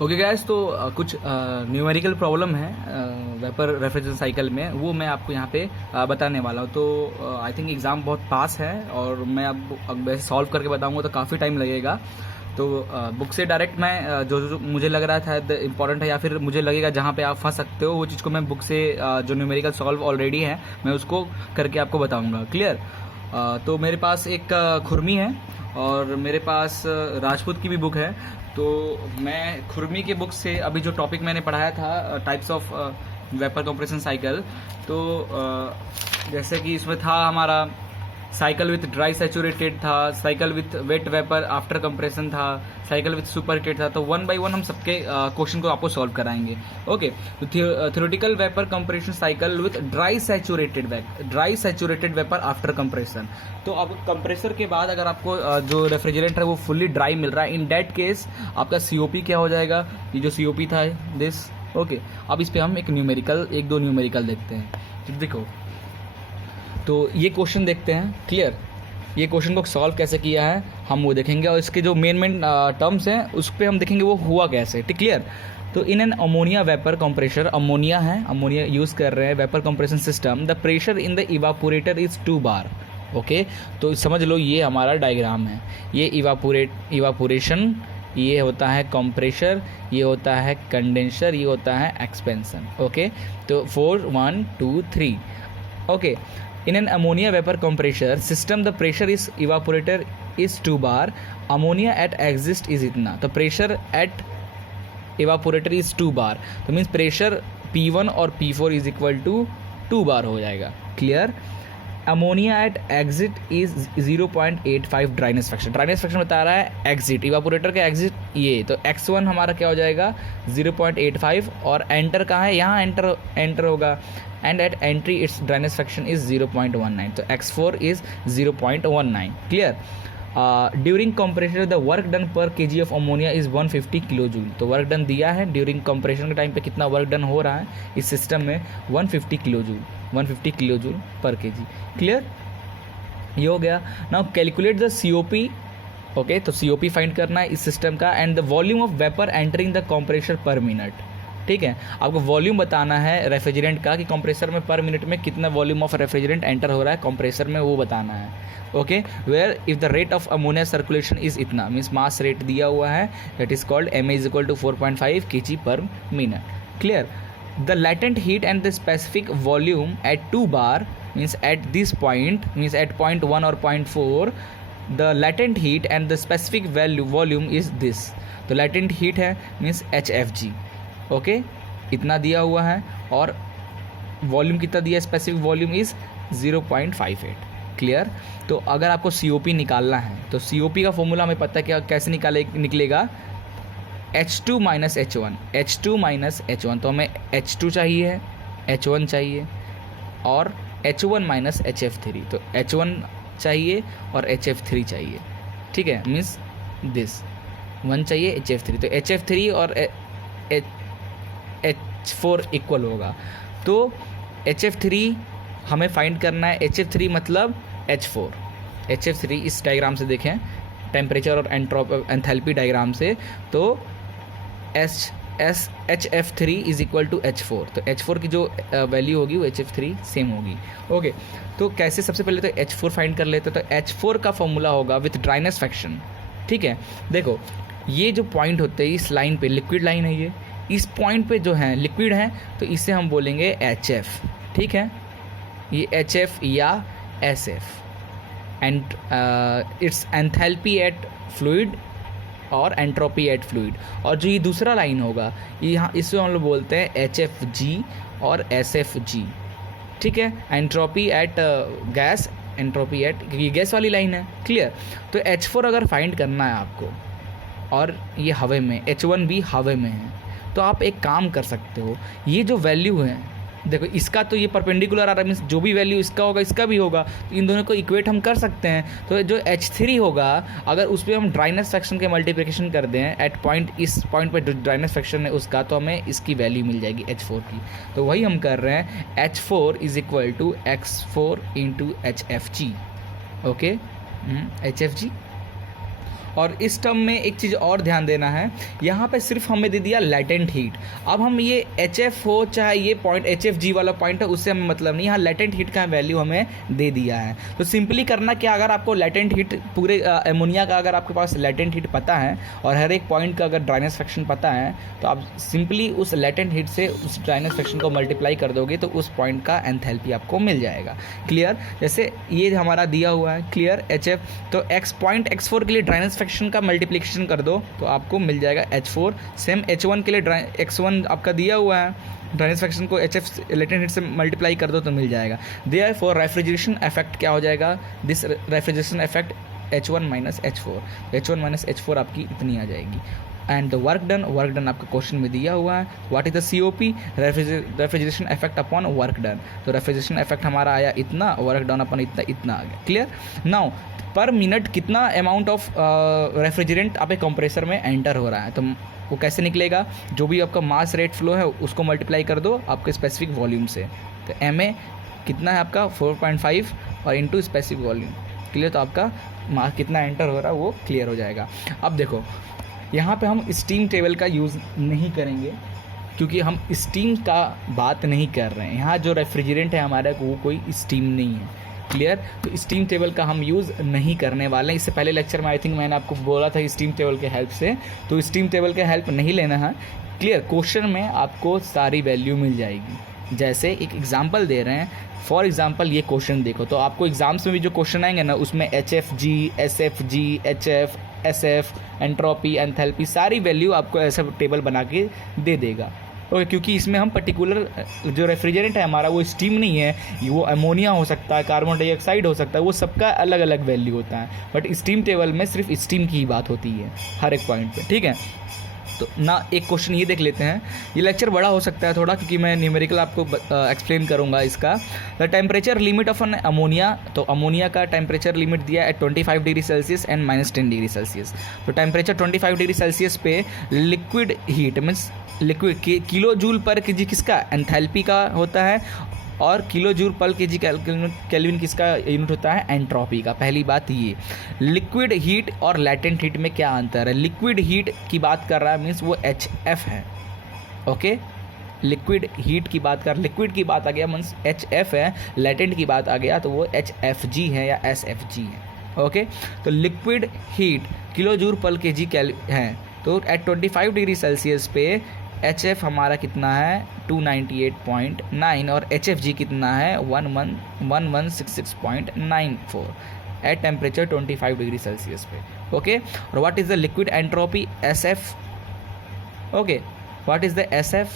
Okay gas, तो कुछ numerical problem है वेपर रेफ्रिजरेशन साइकिल में, वो मैं आपको यहाँ पे बताने वाला हूँ। तो आई थिंक एग्ज़ाम बहुत पास है और मैं अब वैसे सॉल्व करके बताऊँगा तो काफ़ी टाइम लगेगा। तो बुक से डायरेक्ट मैं जो मुझे लग रहा था इम्पॉर्टेंट है या फिर मुझे लगेगा जहाँ पे आप फंस सकते हो, वो चीज़ को मैं बुक से जो न्यूमेरिकल सॉल्व ऑलरेडी है मैं उसको करके आपको बताऊँगा। क्लियर? तो मेरे पास एक खुरमी है और मेरे पास राजपूत की भी बुक है। तो मैं खुरमी के बुक से अभी जो टॉपिक मैंने पढ़ाया था types of vapour compression cycle, तो जैसे कि इसमें था हमारा साइकिल विथ ड्राई सैचुरेटेड था, cycle with wet vapour after compression था, साइकिल विथ सुपर हीटेड था। तो वन बाय वन हम सबके क्वेश्चन को आपको सॉल्व कराएंगे। ओके, तो theoretical vapour compression cycle with dry saturated vapour after compression. तो अब कंप्रेसर के बाद अगर आपको जो रेफ्रिजरेंट है वो फुल्ली ड्राई मिल रहा है, इन दैट केस आपका सीओपी क्या हो जाएगा, ये जो सीओपी था दिस। ओके, अब इस पे हम एक दो न्यूमेरिकल देखते हैं। तो देखो, तो ये क्वेश्चन देखते हैं। क्लियर? ये क्वेश्चन को सॉल्व कैसे किया है हम वो देखेंगे और इसके जो मेन टर्म्स हैं उस पर हम देखेंगे वो हुआ कैसे। ठीक, क्लियर? तो in an ammonia vapour compressor, ammonia है, अमोनिया यूज़ कर रहे हैं vapour compression system, the pressure in the evaporator is 2 bar. Okay, तो समझ लो ये हमारा डायग्राम है। ये इवापोरेशन, ये होता है कंप्रेशर, ये होता है कंडेंसर, ये होता है एक्सपेंशन। ओके, तो 4 1 2 3। Okay, in an ammonia vapor compressor system the pressure is evaporator is 2 bar, ammonia at exit is इतना। तो pressure at evaporator is 2 bar, तो मीन्स प्रेशर P1 और P4 is equal to 2 bar हो जाएगा। Clear? Ammonia at exit is 0.85 dryness fraction बता रहा है exit, evaporator का एग्जिट ये, तो x1 हमारा क्या हो जाएगा 0.85 और एंटर कहाँ है, यहाँ एंटर होगा, and at entry its dryness fraction is 0.19, तो x4 is 0.19। Clear? During compression the work done per kg of ammonia is 150 kilo joule. तो वर्क डन दिया है ड्यूरिंग कंप्रेशन के टाइम पे कितना वर्क डन हो रहा है इस सिस्टम में, 150 kilo joule per KG. Clear? ये हो गया। Now calculate the COP. Okay, तो सीओपी फाइंड करना है इस सिस्टम का, and the volume of vapour entering the compressor पर मिनट। ठीक है, आपको वॉल्यूम बताना है रेफ्रिजरेंट का कि कंप्रेसर में पर मिनट में कितना वॉल्यूम ऑफ रेफ्रिजरेंट एंटर हो रहा है कंप्रेसर में, वो बताना है। Okay, where if the rate of ammonia circulation is इतना, मीन्स मास रेट दिया हुआ है, that is called M is equal to 4.5 kg per minute. Clear? The latent heat and the specific volume at 2 bar means at this point, means at point 1 और point 4, the latent heat and the specific volume is this. तो latent heat है means HFG। Okay, इतना दिया हुआ है और volume कितना दिया, स्पेसिफिक वॉल्यूम इज 0.58। क्लियर? तो अगर आपको COP निकालना है तो COP का फॉर्मूला हमें पता है क्या, कैसे निकलेगा, H2 माइनस H1। तो हमें H2 चाहिए, H1 चाहिए और H1 माइनस HF3। तो H1 चाहिए और HF3 चाहिए। ठीक है, मीन्स दिस 1 चाहिए, HF3, तो HF3 और H4 इक्वल होगा। तो HF3 हमें फाइंड करना है, HF3 मतलब H4। HF3 इस डायग्राम से देखें, टेम्परेचर और एंथैल्पी डायग्राम से, तो HF3 is equal to H4। तो H4 की जो वैल्यू होगी वो HF3 सेम होगी। ओके, तो कैसे, सबसे पहले तो H4 फाइंड कर लेते हैं। तो H4 का फॉर्मूला होगा विथ ड्राइनेस फ्रैक्शन। ठीक है, देखो ये जो पॉइंट होते हैं इस लाइन पे, लिक्विड लाइन है ये, इस पॉइंट पे जो है लिक्विड है, तो इसे हम बोलेंगे HF। ठीक है, ये HF या SF, and it's enthalpy at fluid और एंट्रोपी एट फ्लूइड। और जो ये दूसरा लाइन होगा यहाँ, इसको हम लोग बोलते हैं HFG और SFG। ठीक है, entropy at gas, entropy at, क्योंकि ये गैस वाली लाइन है। क्लियर? तो H4 अगर फाइंड करना है आपको और ये हवा में, H1 भी हवा में है, तो आप एक काम कर सकते हो, ये जो वैल्यू है, देखो इसका तो ये परपेंडिकुलर आ रहा है, मीन्स जो भी वैल्यू इसका होगा इसका भी होगा, तो इन दोनों को इक्वेट हम कर सकते हैं। तो जो H3 होगा, अगर उस पर हम ड्राइनेस फ्रैक्शन के मल्टीप्लिकेशन कर दें एट पॉइंट, इस पॉइंट पर जो ड्राइनेस फ्रैक्शन है उसका, तो हमें इसकी वैल्यू मिल जाएगी H4 की। तो वही हम कर रहे हैं, H4 is equal to X4 into HFG। Okay, HFG। और इस टर्म में एक चीज़ और ध्यान देना है, यहाँ पे सिर्फ हमें दे दिया लेटेंट हीट। अब हम ये HF हो चाहे ये पॉइंट HFG वाला पॉइंट है, उससे हमें मतलब नहीं, यहाँ लेटेंट हीट का वैल्यू हमें दे दिया है। तो सिंपली करना क्या, अगर आपको लेटेंट हीट पूरे एमोनिया का अगर आपके पास लेटेंट हीट पता है और हर एक पॉइंट का अगर ड्राइनेस फ्रैक्शन पता है, तो आप सिंपली उस लेटेंट हीट से उस ड्राइनेस फ्रैक्शन को मल्टीप्लाई कर दोगे तो उस पॉइंट का एंथैल्पी आपको मिल जाएगा। क्लियर? जैसे ये हमारा दिया हुआ है, क्लियर, HF, तो पॉइंट X4 के लिए ड्राइनेस फ्रैक्शन का मल्टीप्लिकेशन कर दो तो आपको मिल जाएगा H4। सेम H1 के लिए X1 आपका दिया हुआ है, ड्राइनेस फ्रैक्शन को HF लेटेंट हीट से मल्टीप्लाई कर दो तो मिल जाएगा। देयरफॉर रेफ्रिजरेशन इफेक्ट क्या हो जाएगा, this refrigeration effect H1 minus H4, H1 minus H4 आपकी इतनी आ जाएगी। एंड द वर्क डन आपका क्वेश्चन में दिया हुआ है, what is the COP, refrigeration effect upon work done. तो रेफ्रिजरेशन इफेक्ट हमारा आया इतना, वर्क डन अपन इतना आ गया। क्लियर? नाउ पर मिनट कितना अमाउंट ऑफ रेफ्रिजरेंट आपके कंप्रेसर में एंटर हो रहा है, तो वो कैसे निकलेगा, जो भी आपका मास रेट फ्लो है उसको मल्टीप्लाई कर दो आपके स्पेसिफिक वॉल्यूम से। तो MA कितना है आपका 4.5 और इंटू स्पेसिफिक वॉल्यूम। क्लियर? तो आपका मास कितना एंटर हो रहा है वो क्लियर हो जाएगा। अब देखो यहाँ पे हम स्टीम टेबल का यूज़ नहीं करेंगे क्योंकि हम स्टीम का बात नहीं कर रहे हैं। यहाँ जो रेफ्रिजरेंट है हमारा वो कोई स्टीम नहीं है। क्लियर? तो स्टीम टेबल का हम यूज़ नहीं करने वाले हैं। इससे पहले लेक्चर में आई थिंक मैंने आपको बोला था स्टीम टेबल के हेल्प से, तो स्टीम टेबल के हेल्प नहीं लेना है। क्लियर? क्वेश्चन में आपको सारी वैल्यू मिल जाएगी। जैसे एक एग्जांपल दे रहे हैं, फॉर एग्जांपल ये क्वेश्चन देखो, तो आपको एग्जाम्स में भी जो क्वेश्चन आएंगे ना उसमें HFG, SFG, HF, SF, entropy, enthalpy, सारी वैल्यू आपको ऐसा टेबल बना के दे देगा। ओके, क्योंकि इसमें हम पर्टिकुलर जो रेफ्रिजरेंट है हमारा वो स्टीम नहीं है, वो अमोनिया हो सकता है, कार्बन डाइऑक्साइड हो सकता है, वो सबका अलग अलग वैल्यू होता है। बट स्टीम टेबल में सिर्फ स्टीम की ही बात होती है हर एक पॉइंट पे। ठीक है? तो ना एक क्वेश्चन ये देख लेते हैं। ये लेक्चर बड़ा हो सकता है थोड़ा क्योंकि मैं न्यूमेरिकल आपको एक्सप्लेन करूंगा इसका। The temperature limit of an ammonia, तो अमोनिया का टेम्परेचर लिमिट दिया है 25 degree Celsius and -10 degree Celsius. तो टेम्परेचर 25 डिग्री सेल्सियस पे liquid heat means liquid kilo joule per KG किसका एंथैल्पी का होता है, और kilo joule per KG kelvin किसका यूनिट होता है, एंट्रोपी का। पहली बात ये, लिक्विड हीट और लैटेंट हीट में क्या अंतर है। लिक्विड हीट की बात कर रहा है मीन्स वो HF है। ओके, लिक्विड हीट की बात कर, लिक्विड की बात आ गया मीन्स HF है, लैटेंट की बात आ गया तो वो HFG है या SFG है। ओके, तो liquid heat kilo joule per KG है, तो एट 25 डिग्री सेल्सियस पे HF हमारा कितना है 298.9 और HFG कितना है 1166.94 एट टेम्परेचर 25 डिग्री सेल्सियस पे। ओके, और what is the liquid entropy SF। Okay, what is the SF,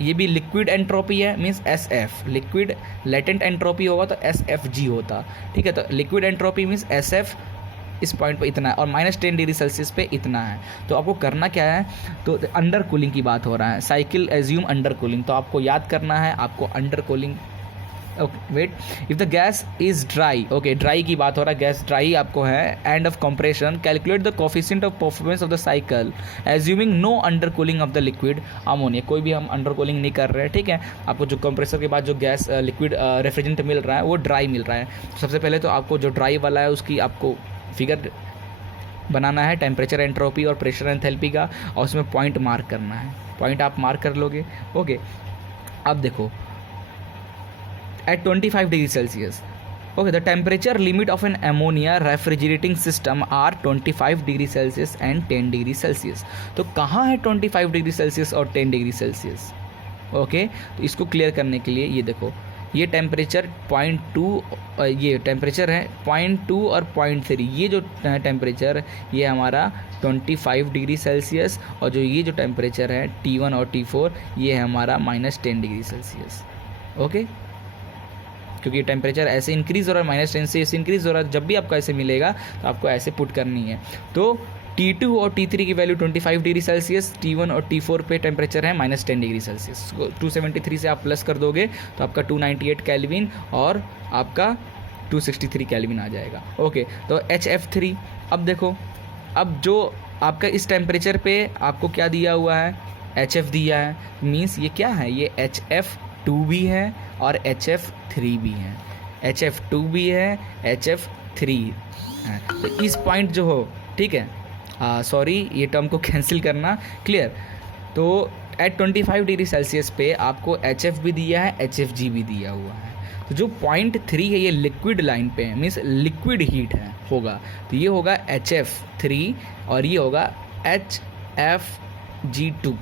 ये भी लिक्विड एंट्रोपी है means SF। Liquid latent entropy होगा तो SFG होता। ठीक है, तो लिक्विड एंट्रोपी मीन्स SF इस पॉइंट पे इतना है और -10 डिग्री सेल्सियस पे इतना है। तो आपको करना क्या है, तो अंडर कूलिंग की बात हो रहा है, साइकिल एज्यूम अंडर कूलिंग, तो आपको याद करना है आपको under cooling. Okay wait, if the gas is dry, okay dry की बात हो रहा है, गैस ड्राई आपको है, end of compression, calculate the coefficient of performance of the cycle assuming no under cooling of the liquid ammonia. कोई भी हम अंडर कूलिंग नहीं कर रहे हैं। ठीक है, आपको जो कंप्रेसर के बाद जो गैस लिक्विड रेफ्रिजरेंट मिल रहा है वो ड्राई मिल रहा है। तो सबसे पहले तो आपको जो ड्राई वाला है उसकी आपको फिगर बनाना है, टेम्परेचर एंट्रोपी और प्रेशर एंथैल्पी का, और उसमें पॉइंट मार्क करना है। पॉइंट आप मार्क कर लोगे। ओके, अब देखो at 25 degree Celsius, okay, the temperature limit of an ammonia refrigerating system are 25 degree Celsius and 10 degree Celsius. तो कहाँ है 25 डिग्री सेल्सियस और 10 डिग्री सेल्सियस। ओके, तो इसको क्लियर करने के लिए ये देखो, ये टेम्परेचर 0.2, ये टेम्परेचर है 0.2 और 0.3, ये जो टेम्परेचर ये हमारा 25 डिग्री सेल्सियस, और जो ये जो टेम्परेचर है T1 और T4 ये है हमारा -10 डिग्री सेल्सियस। ओके, क्योंकि टेम्परेचर ऐसे इंक्रीज़ हो रहा है, -10 से ऐसे इंक्रीज़ हो रहा है, जब भी आपको ऐसे मिलेगा तो आपको ऐसे पुट करनी है। तो T2 और T3 की वैल्यू 25 डिग्री सेल्सियस, T1 और T4 पे टेम्परेचर है -10 डिग्री सेल्सियस। 273 से आप प्लस कर दोगे तो आपका 298 केल्विन और आपका 263 केल्विन आ जाएगा। ओके, तो HF3, अब देखो, अब जो आपका इस टेम्परेचर पे आपको क्या दिया हुआ है, HF दिया है, मीन्स ये क्या है, ये HF2 भी है और HF3 भी है, HF2 भी है, HF3 है। तो इस पॉइंट जो हो ठीक है, सॉरी ये टर्म को कैंसिल करना, क्लियर। तो एट 25 डिग्री सेल्सियस पे आपको HF भी दिया है, HFG भी दिया हुआ है। तो जो .3 है ये लिक्विड लाइन पे है, मीन्स लिक्विड हीट है होगा, तो ये होगा HF3 और ये होगा HFG2।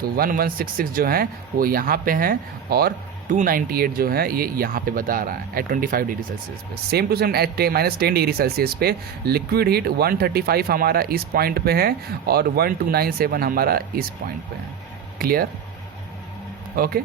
तो 1166 जो है वो यहाँ पे है और 298 जो है ये यहाँ पे बता रहा है एट 25 डिग्री सेल्सियस पे। Same to same at -10 degree Celsius पे लिक्विड हीट 135 हमारा इस पॉइंट पे है और 1297 हमारा इस पॉइंट पे है। क्लियर? ओके।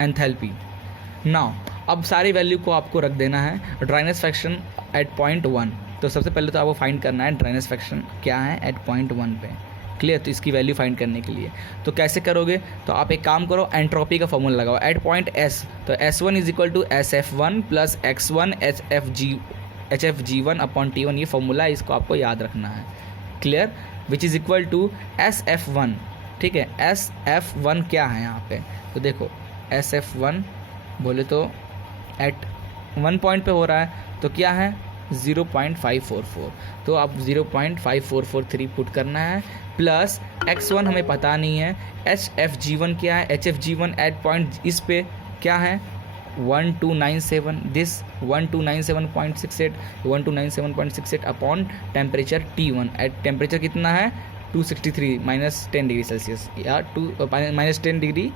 एंथैल्पी नाउ, अब सारी वैल्यू को आपको रख देना है। ड्राइनेस फ्रैक्शन एट पॉइंट 1, तो सबसे पहले तो आपको फाइंड करना है ड्राइनेस फ्रैक्शन क्या है एट पॉइंट 1 पे। क्लियर? तो इसकी वैल्यू फाइंड करने के लिए तो कैसे करोगे, तो आप एक काम करो, एंट्रोपी का फॉर्मूला लगाओ एट पॉइंट S। तो S1 is equal to SF1 plus X1 HFG1 upon T1, ये फॉर्मूला है, इसको आपको याद रखना है। Clear? Which is equal to SF1। ठीक है, SF1 क्या है यहाँ पे, तो देखो SF1 बोले तो एट 1 पॉइंट पे हो रहा है, तो क्या है 0.544, तो आप 0.5443 पुट करना है, प्लस X1 हमें पता नहीं है, HFG1 क्या है, HFG1 एट पॉइंट इस पे क्या है 1297, this 1297.68, 1297.68 upon temperature T1 at temperature कितना है 263 -10 डिग्री सेल्सियस या -10 डिग्री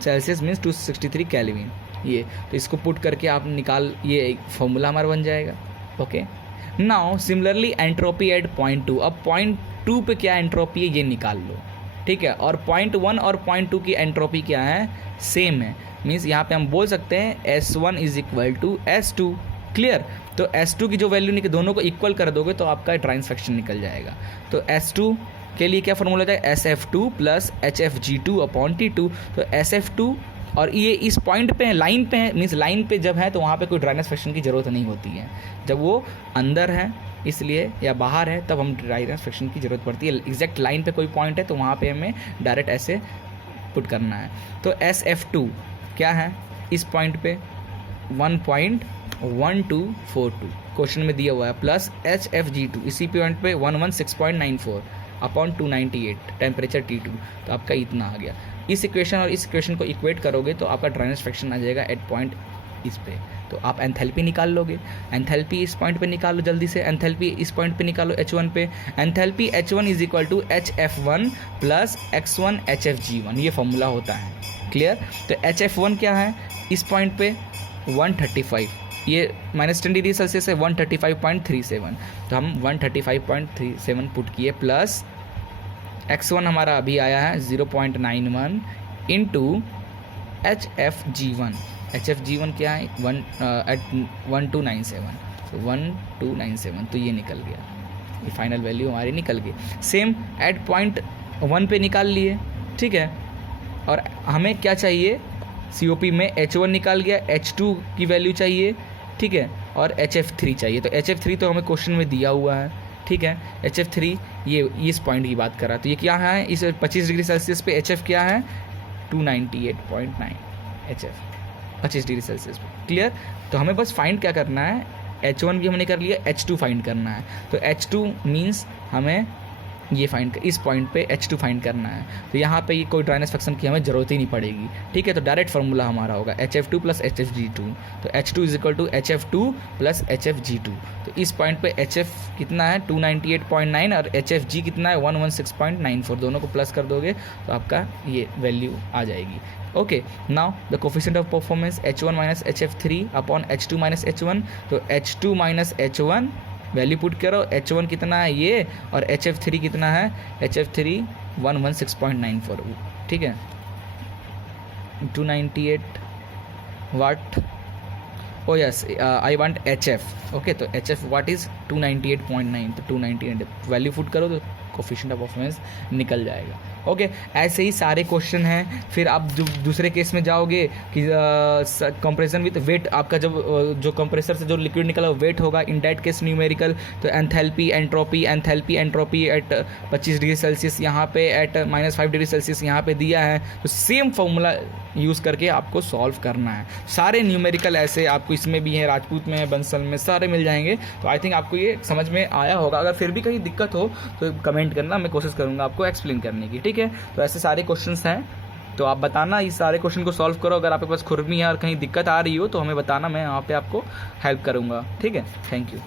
सेल्सियस मीन्स 263 केल्विन। ये तो इसको पुट करके आप निकाल, ये फॉर्मूला हमारा बन जाएगा। Okay, now similarly entropy at point 2, अब पॉइंट 2 पे क्या एंट्रोपी है ये निकाल लो। ठीक है, और पॉइंट 1 और पॉइंट 2 की एंट्रोपी क्या है, सेम है, मीन्स यहाँ पे हम बोल सकते हैं S1 is equal to S2। Clear? तो S2 की जो वैल्यू निकल, दोनों को इक्वल कर दोगे तो आपका ड्राइनेस फ्रैक्शन निकल जाएगा। तो S2 के लिए क्या फॉर्मूला है, SF2 plus HFG2 upon T2। तो SF2 और ये इस पॉइंट पे है, लाइन पे है, मीन्स लाइन पे जब है तो वहाँ पे कोई ड्राइनेस फ्रैक्शन की ज़रूरत नहीं होती है। जब वो अंदर है इसलिए या बाहर है तब हम ड्राइनेस फ्रैक्शन की ज़रूरत पड़ती है। एग्जैक्ट लाइन पे कोई पॉइंट है तो वहाँ पे हमें डायरेक्ट ऐसे पुट करना है। तो SF2 क्या है इस पॉइंट पे 1.1242 क्वेश्चन में दिया हुआ है, प्लस HFG2 इसी पॉइंट पे 116.94 अपॉन 298 टेम्परेचर T2, तो आपका इतना आ गया। इस इक्वेशन और इस इक्वेशन को इक्वेट करोगे तो आपका ड्राइनेस फ्रैक्शन आ जाएगा एट पॉइंट इस पे। तो आप एंथैल्पी निकाल लोगे, एंथैल्पी इस पॉइंट पे निकालो जल्दी से, एंथैल्पी इस पॉइंट पे निकालो H1 पे। Enthalpy H1 is equal to HF1 plus X1 HFG1, ये फॉर्मूला होता है। क्लियर? तो HF1 क्या है इस पॉइंट पे 135, ये -10 डिग्री सेल्सियस है 135.37, तो हम 135.37 पुट किए, प्लस X1 हमारा अभी आया है 0.91 इंटू HFG1। HFG1 क्या है 1297, तो 1297, तो ये निकल गया, ये फाइनल वैल्यू हमारी निकल गई। सेम एट पॉइंट 1 पे निकाल लिए। ठीक है, और हमें क्या चाहिए, COP में H1 निकाल गया, H2 की वैल्यू चाहिए। ठीक है, और HF3 चाहिए, तो HF3 तो हमें क्वेश्चन में दिया हुआ है। ठीक है, HF3 ये इस पॉइंट की बात कर रहा है, तो ये क्या है इस 25 डिग्री सेल्सियस पे HF क्या है 298.9 HF 25 डिग्री सेल्सियस पे। क्लियर? तो हमें बस फाइंड क्या करना है, H1 भी हमने कर लिया, H2 फाइंड करना है। तो H2 मीन्स हमें ये फाइंड इस पॉइंट पे H2 फाइंड करना है, तो यहाँ पे ये कोई ड्राइनेस फ्रैक्शन की हमें ज़रूरत ही नहीं पड़ेगी। ठीक है, तो डायरेक्ट फार्मूला हमारा होगा HF2 प्लस HFG2, तो H2 is equal to HF2 plus HFG2। तो इस पॉइंट पे HF कितना है 298.9 और HFG कितना है 116.94, दोनों को प्लस कर दोगे तो आपका ये वैल्यू आ जाएगी। Okay, now the coefficient of performance H1 minus HF3 upon H2 minus H1, तो H2 minus H1 value put करो, H1 कितना है ये और HF3 कितना है, HF3 116.94। ठीक है, 298 watt, oh yes I want HF। Okay, तो HF व्हाट इज़ 298.9, तो 298 वैल्यू पुट करो तो कोफिशिएंट ऑफ परफॉर्मेंस निकल जाएगा। ओके, ऐसे ही सारे क्वेश्चन हैं। फिर आप जो दूसरे केस में जाओगे कि कंप्रेशन विथ वेट, आपका जब जो कंप्रेसर से जो लिक्विड निकला वेट होगा, इन दैट केस न्यूमेरिकल, तो enthalpy entropy at 25 degree Celsius यहाँ पे, एट -5 डिग्री सेल्सियस यहाँ पे दिया है। तो सेम फॉर्मूला यूज़ करके आपको सॉल्व करना है। सारे न्यूमेरिकल ऐसे आपको इसमें भी है, राजपूत में है, बंसल में, सारे मिल जाएंगे। तो आई थिंक आपको ये समझ में आया होगा। अगर फिर भी कहीं दिक्कत हो तो कमेंट करना, मैं कोशिश करूँगा आपको एक्सप्लेन करने की, ठीक है। तो ऐसे सारे क्वेश्चंस हैं, तो आप बताना, इस सारे क्वेश्चन को सॉल्व करो। अगर आपके पास खुरमी है और कहीं दिक्कत आ रही हो तो हमें बताना, मैं यहाँ पे आपको हेल्प करूँगा, ठीक है। Thank you.